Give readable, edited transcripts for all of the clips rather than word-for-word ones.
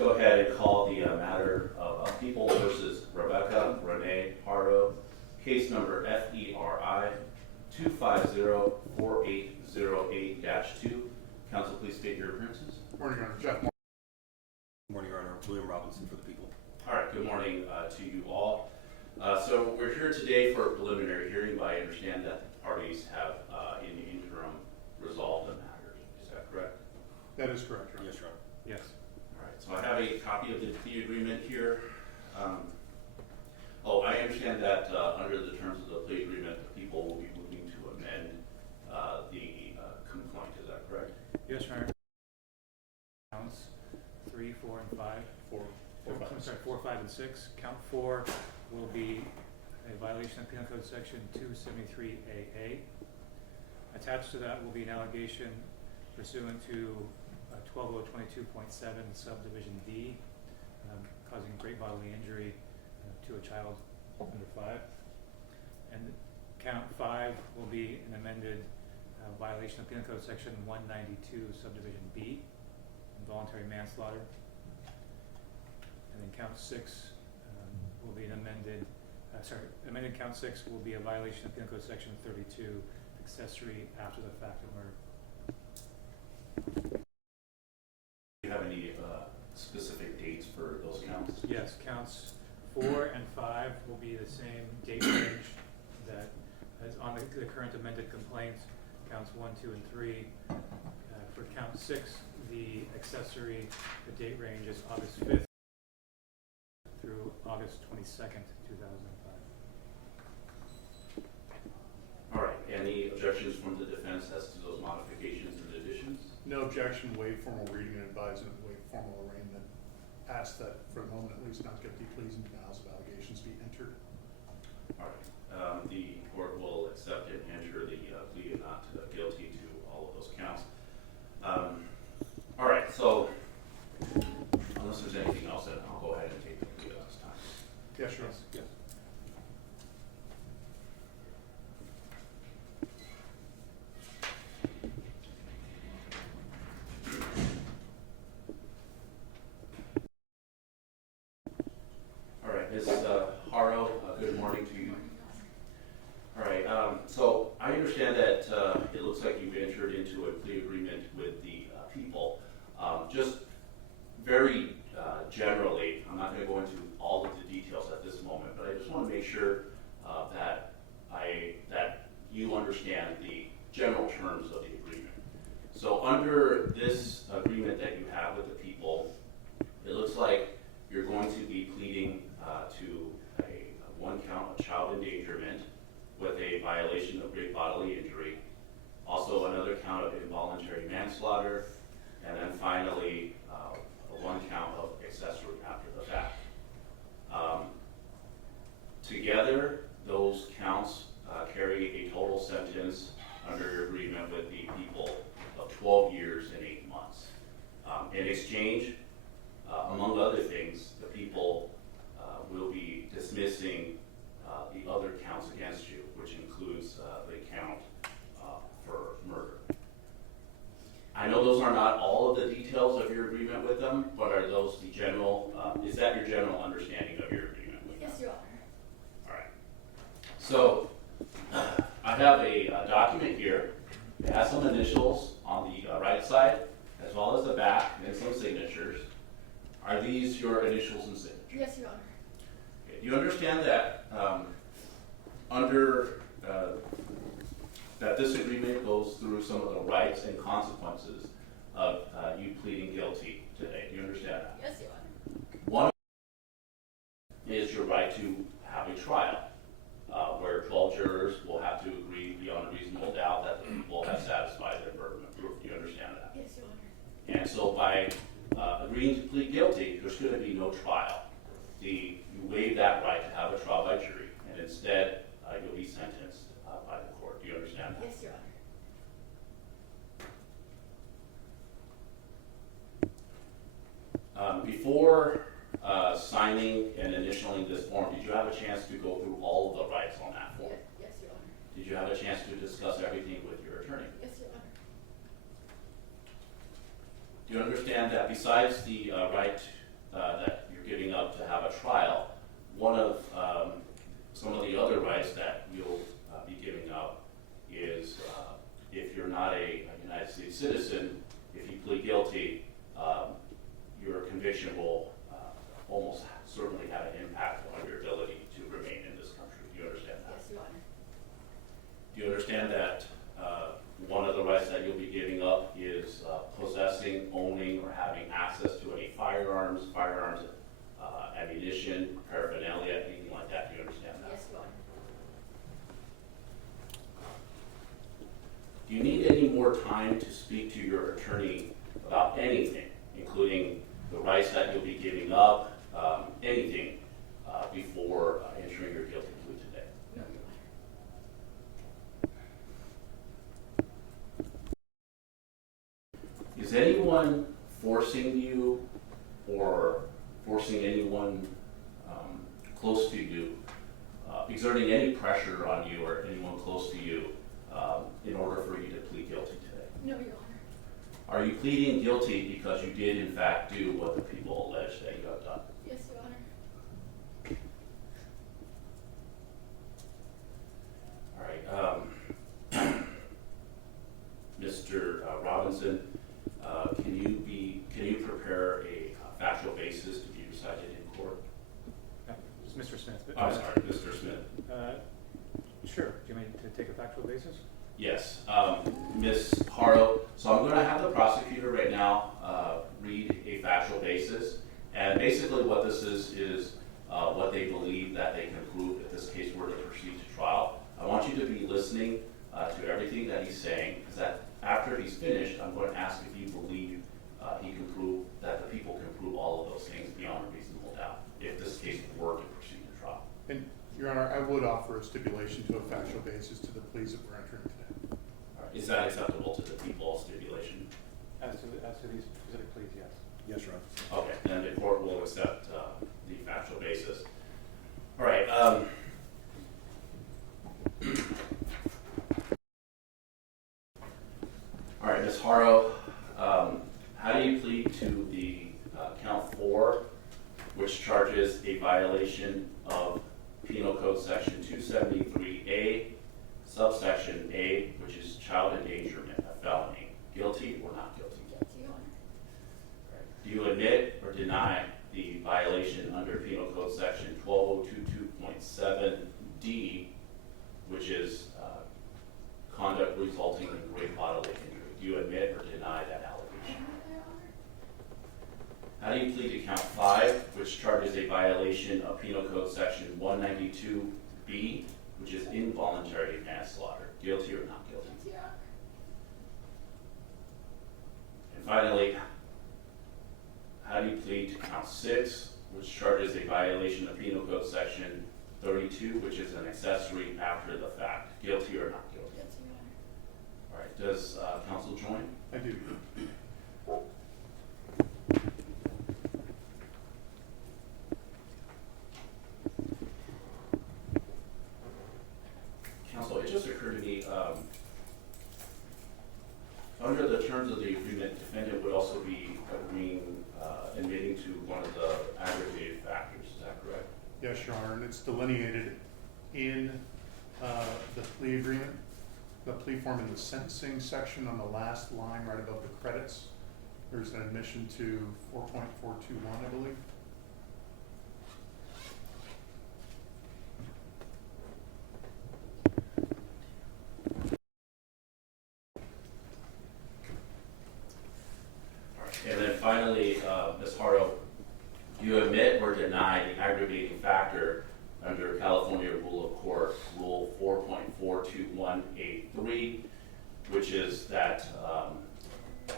go ahead and call the matter of People versus Rebecca Renee Haro, case number FERI 2504808-2. Counsel, please state your appearances. Morning, Your Honor. Jeff. Good morning, Your Honor. William Robinson for the people. All right, good morning to you all. So we're here today for a preliminary hearing, but I understand that the parties have in the interim resolved the matter. Is that correct? That is correct, Your Honor. Yes, Your Honor. Yes. All right, so I have a copy of the plea agreement here. I understand that under the terms of the plea agreement, the people will be moving to amend the complaint. Is that correct? Yes, Your Honor. Counts 3, 4, and 5. 4, 5, and 6. Count 4 will be a violation of Penal Code Section 273AA. Attached to that will be an allegation pursuant to 12022.7 subdivision D, causing great bodily injury to a child under 5. And count 5 will be an amended violation of Penal Code Section 192 subdivision B, involuntary manslaughter. And then count 6 will be an amended count 6 will be a violation of Penal Code Section 32, accessory after the fact of murder. Do you have any specific dates for those counts? Yes, counts 4 and 5 will be the same date range that is on the current amended complaint. Counts 1, 2, and 3. For count 6, the accessory, the date range is August 5th through August 22nd, 2005. All right, any objections from the defense as to those modifications and additions? No objection, waive formal reading and advisement, waive formal arraignment. Ask that, for the moment at least, not guilty pleas and denials of allegations be entered. All right, the court will accept and enter the plea of not guilty to all of those counts. All right, so unless there's anything else, then I'll go ahead and take the plea at this time. Yes, Your Honor. Yes. All right, Ms. Haro, good morning to you. All right, so I understand that it looks like you've entered into a plea agreement with the people. Just very generally, I'm not going to go into all of the details at this moment, but I just want to make sure that you understand the general terms of the agreement. So under this agreement that you have with the people, it looks like you're going to be pleading to a one count of child endangerment with a violation of great bodily injury, also another count of involuntary manslaughter, and then finally one count of accessory after the fact. Together, those counts carry a total sentence under your agreement with the people of 12 years and 8 months. In exchange, among other things, the people will be dismissing the other counts against you, which includes the count for murder. I know those are not all of the details of your agreement with them, but are those the general, is that your general understanding of your agreement with them? Yes, Your Honor. All right. So I have a document here. It has some initials on the right side, as well as the back, and some signatures. Are these your initials and signatures? Yes, Your Honor. Okay. Do you understand that that this agreement goes through some of the rights and consequences of you pleading guilty today? Do you understand that? Yes, Your Honor. One is your right to have a trial, where 12 jurors will have to agree beyond a reasonable doubt that the people have satisfied their burden of proof. Do you understand that? Yes, Your Honor. And so by agreeing to plead guilty, there's going to be no trial. You waive that right to have a trial by jury, and instead you'll be sentenced by the court. Do you understand that? Yes, Your Honor. Before signing and initialing this form, did you have a chance to go through all of the rights on that form? Yes, Your Honor. Did you have a chance to discuss everything with your attorney? Yes, Your Honor. Do you understand that besides the right rights that you'll be giving up is if you're not a United States citizen, if you plead guilty, your conviction will almost certainly have an impact on your ability to remain in this country. Do you understand that? Yes, Your Honor. Do you understand that one of the rights that you'll be giving up is possessing, owning, or having access to any firearms, ammunition, paraphernalia, anything like that? Do you understand that? Yes, Your Honor. Do you need any more time to speak to your attorney about anything, including the rights that you'll be giving up, anything, before entering your guilty plea today? No, Your Honor. Is anyone forcing you or forcing anyone close to you, exerting any pressure on you or anyone close to you in order for you to plead guilty today? No, Your Honor. Are you pleading guilty because you did in fact do what the people allege that you have done? Yes, Your Honor. All right. Mr. Robinson, can you prepare a factual basis to be recited in court? It's Mr. Smith. I'm sorry, Mr. Smith. Sure. Do you want me to take a factual basis? Yes, Ms. Haro. So I'm going to have the prosecutor right now read a factual basis, and basically what this is what they believe that they can prove if this case were to proceed to trial. I want you to be listening to everything that he's saying, because that after he's finished, I'm going to ask if you believe he can prove that the people can prove all of those things beyond a reasonable doubt if this case were to proceed to trial. And, Your Honor, I would offer a stipulation to a factual basis to the pleas that we're entering today. All right. Is that acceptable to the people stipulation? As to these specific pleas, yes. Yes, Your Honor. Okay, then the court will accept the factual basis. All right. All right, Ms. Haro, how do you plead to the count 4, which charges a violation of Penal Code Section 273A, subsection A, which is child endangerment, a felony? Guilty or not guilty? Guilty, Your Honor. Do you admit or deny the violation under Penal Code Section 12022.7D, which is conduct resulting in great bodily injury? Do you admit or deny that allegation? No, Your Honor. How do you plead to count 5, which charges a violation of Penal Code Section 192B, which is involuntary manslaughter? Guilty or not guilty? Guilty, Your Honor. And finally, how do you plead to count 6, which charges a violation of Penal Code Section 32, which is an accessory after the fact? Guilty or not guilty? Guilty, Your Honor. All right, does counsel join? I do. Counsel, it just occurred to me, under the terms of the agreement, defendant would also be admitting to one of the aggravated factors. Is that correct? Yes, Your Honor, and it's delineated in the plea agreement, the plea form in the sentencing section on the last line right above the credits. There's an admission to 4.421, I believe. All right. And then finally, Ms. Haro, do you admit or deny the aggravating factor under California Rule of Court, Rule 4.42183, which is that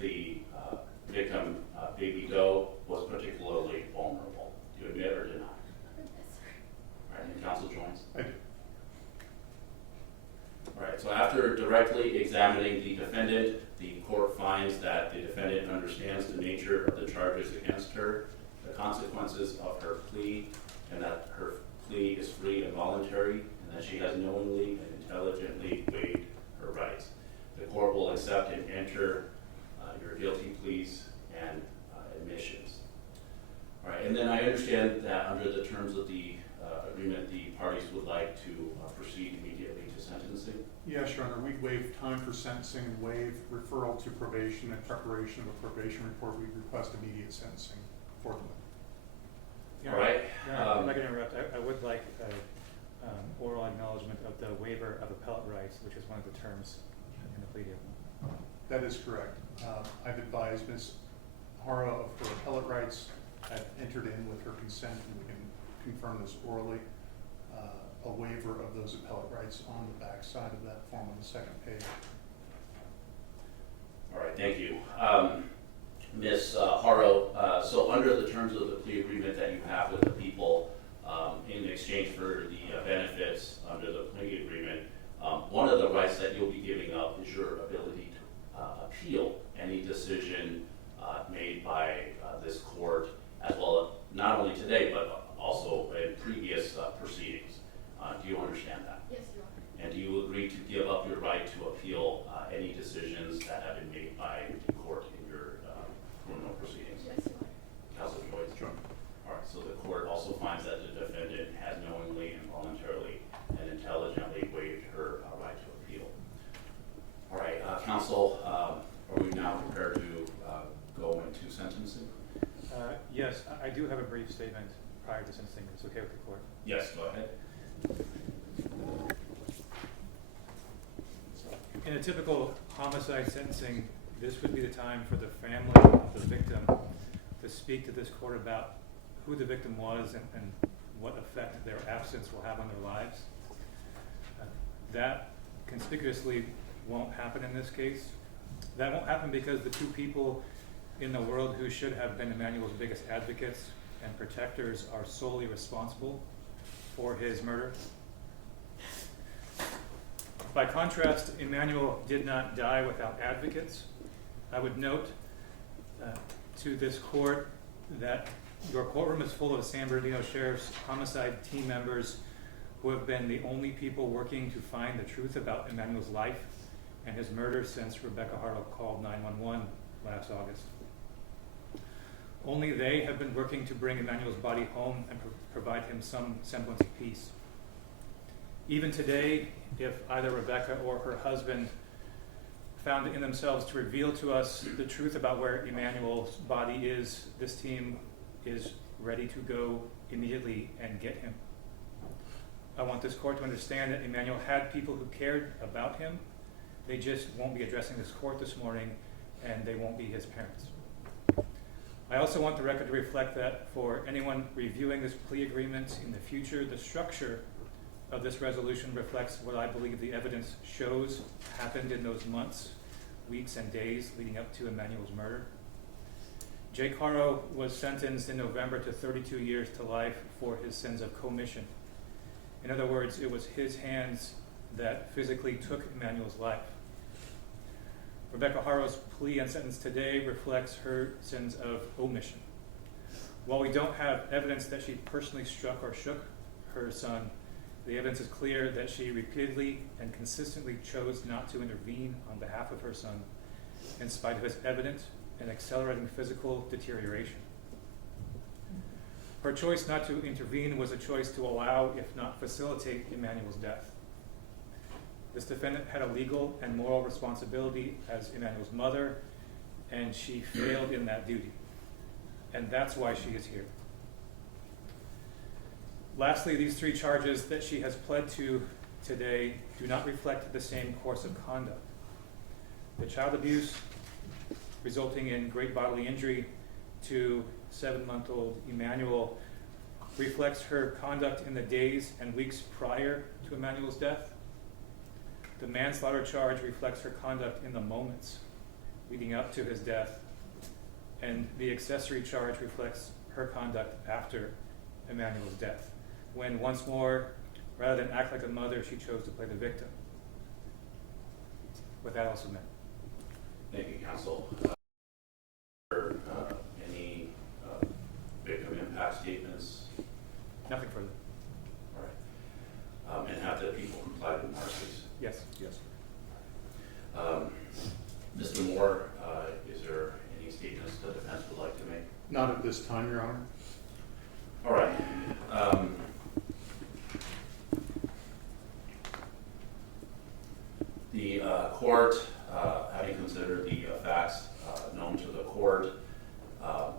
the victim, baby doe, was particularly vulnerable? Do you admit or deny? Yes, sir. All right, and counsel joins. I do. All right, so after directly examining the defendant, the court finds that the defendant understands the nature of the charges against her, the consequences of her plea, and that her plea is free and voluntary, and that she has knowingly and intelligently waived her rights. The court will accept and enter your guilty pleas and admissions. All right, and then I understand that under the terms of the agreement, the parties parties would like to proceed immediately to sentencing. Yes, Your Honor, we'd waive time for sentencing and waive referral to probation and preparation of a probation report. We'd request immediate sentencing forthwith. All right. Your Honor, if I can interrupt, I would like oral acknowledgement of the waiver of appellate rights, which is one of the terms in the plea deal. That is correct. I've advised Ms. Haro of her appellate rights. I've entered in with her consent, and we can confirm this orally, a waiver of those appellate rights on the back side of that form on the second page. All right, thank you. Ms. Haro, so under the terms of the plea agreement that you have with the people, in exchange for the benefits under the plea agreement, one of the rights that you'll be giving up is your ability to appeal any decision made by this court, as well as not only today, but also in previous proceedings. Do you understand that? Yes, Your Honor. And do you agree to give up your right to appeal any decisions that have been made by the court in your criminal proceedings? Yes, Your Honor. Counsel Joyce? Sure. All right, so the court also finds that the defendant has knowingly and voluntarily and intelligently waived her right to appeal. All right, counsel, are we now prepared to go into sentencing? Yes, I do have a brief statement prior to sentencing. It's okay with the court. Yes, go ahead. In a typical homicide sentencing, this would be the time for the family of the victim to speak to this court about who the victim was and what effect their absence will have on their lives. That conspicuously won't happen in this case. That won't happen because the two people in the world who should have been Emmanuel's biggest advocates and protectors are solely responsible for his murder. By contrast, Emmanuel did not die without advocates. I would note to this court that your courtroom is full of San Bernardino Sheriff's homicide team members who have been the only people working to find the truth about Emmanuel's life and his murder since Rebecca Haro called 911 last August. Only they have been working to bring Emmanuel's body home and provide him some semblance of peace. Even today, if either Rebecca or her husband found it in themselves to reveal to us the truth about where Emmanuel's body is, this team is ready to go immediately and get him. I want this court to understand that Emmanuel had people who cared about him. They just won't be addressing this court this morning, and they won't be his parents. I also want the record to reflect that for anyone reviewing this plea agreement in the future, the structure of this resolution reflects what I believe the evidence shows happened in those months, weeks, and days leading up to Emmanuel's murder. Jake Haro was sentenced in November to 32 years to life for his sins of commission. In other words, it was his hands that physically took Emmanuel's life. Rebecca Haro's plea and sentence today reflects her sins of omission. While we don't have evidence that she personally struck or shook her son, the evidence is clear that she repeatedly and consistently chose not to intervene on behalf of her son in spite of his evident and accelerating physical deterioration. Her choice not to intervene was a choice to allow, if not facilitate, Emmanuel's death. This defendant had a legal and moral responsibility as Emmanuel's mother, and she failed in that duty. And that's why she is here. Lastly, these three charges that she has pled to today do not reflect the same course of conduct. The child abuse resulting in great bodily injury to 7-month-old Emmanuel reflects her conduct in the days and weeks prior to Emmanuel's death. The manslaughter charge reflects her conduct in the moments leading up to his death. And the accessory charge reflects her conduct after Emmanuel's death, when once more, rather than act like a mother, she chose to play the victim. With that, I'll submit. Thank you, counsel. Any victim impact statements? Nothing further. All right. And have the people complied with mercies? Yes. Yes. Mr. Moore, is there any statements the defense would like to make? Not at this time, Your Honor. All right. court, having considered the facts known to the court,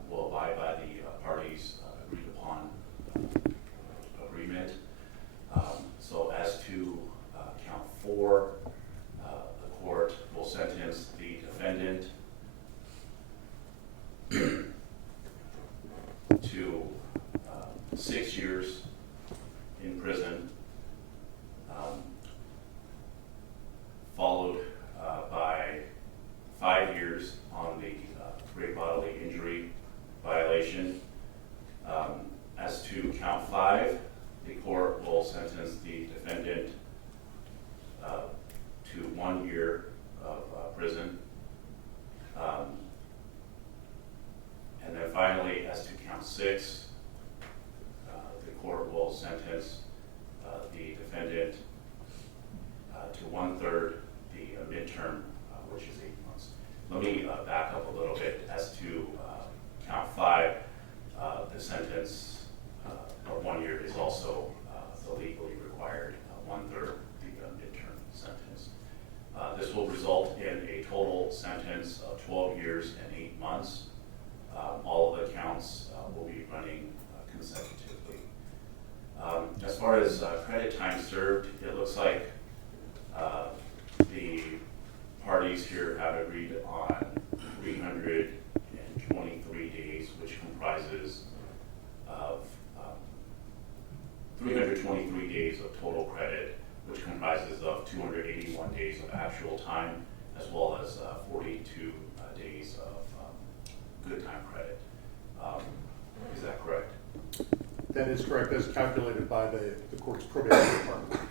will abide by the parties' agreed upon agreement. So as to count 4, the court will sentence the defendant to 6 years in prison, followed by 5 years on the great bodily injury violation. As to count 5, the court will sentence the defendant to 1 year of prison. And then finally, as to count 6, the court will sentence the defendant to 1/3 the midterm, which is 8 months. Let me back up a little bit. As to count 5, the sentence of 1 year is also the legally required 1/3 the midterm sentence. This will result in a total sentence of 12 years and 8 months. All of the counts will be running consecutively. As far as credit time served, it looks like the parties here have agreed on 323 days, which comprises of 323 days of total credit, which comprises of 281 days of actual time, as well as 42 days of good time credit. Is that correct? That is correct, as calculated by the court's probation department.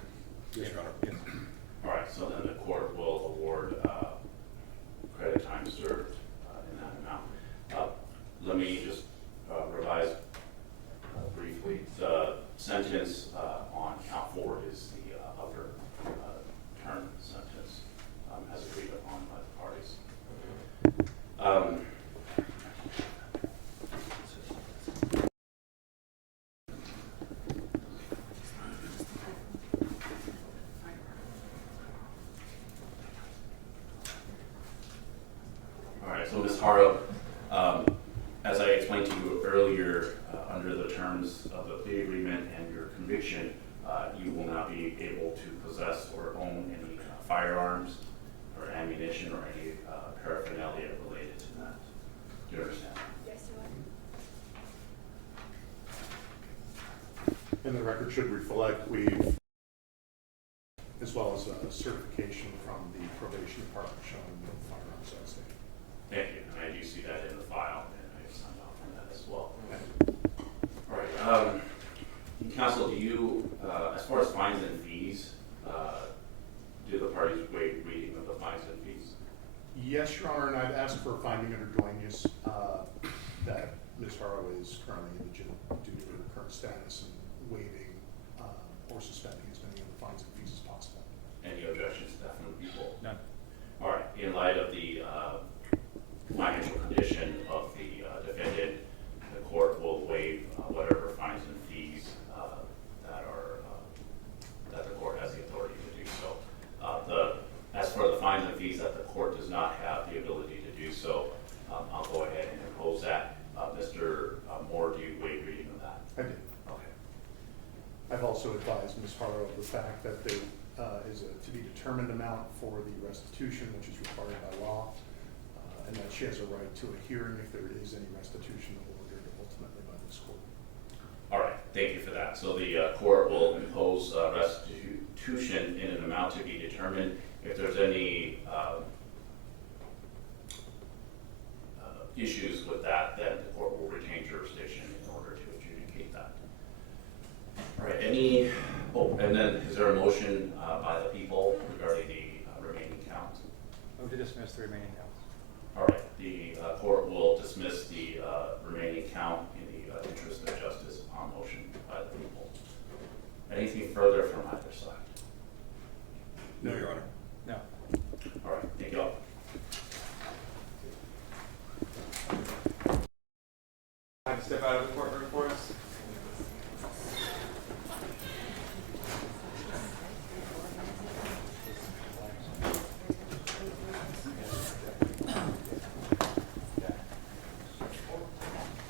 Yes, Your Honor. Yes. All right, so then the court will award credit time served in that amount. Let me just revise briefly. The sentence on count 4 is the upper term sentence as agreed upon by the parties. So Ms. Haro, as I explained to you earlier, under the terms of the plea agreement and your conviction, you will not be able to possess or own any firearms or ammunition or any paraphernalia related to that. Do you understand? Yes, And the record should reflect we've, as well as a certification from the probation department showing no firearms on state. Thank you, and I do see that in the file, and I have signed off on that as well. All right, counsel, do you, as far as fines and fees, do the parties waive reading of the fines and fees? Yes, Your Honor, and I'd ask for a finding under Duenas that Ms. Haro is currently indigent due to her current status and waiving or suspending as many of the fines and fees as possible. Any objections to that from the people? None. All right, in light of the financial condition of the defendant, the court will waive whatever fines and fees that the court has the authority to do so. As for the fines and fees that the court does not have the ability to do so, I'll go ahead and impose that. Mr. Moore, do you waive reading of that? I did. Okay. I've also advised Ms. Haro of the fact that there is a to be determined amount for the restitution, which is required by law, and that she has a right to a hearing if there is any restitution ordered ultimately by this court. All right, thank you for that. So the court will impose restitution in an amount to be determined. If there's any issues with that, then the court will retain jurisdiction in order to adjudicate that. All right, and then is there a motion by the people regarding the remaining counts? Move to dismiss the remaining counts. All right, the court will dismiss the remaining count in the interest of justice upon motion by the people. Anything further from either side? No, Your Honor. No. All right, thank you all. I can step out of the courtroom for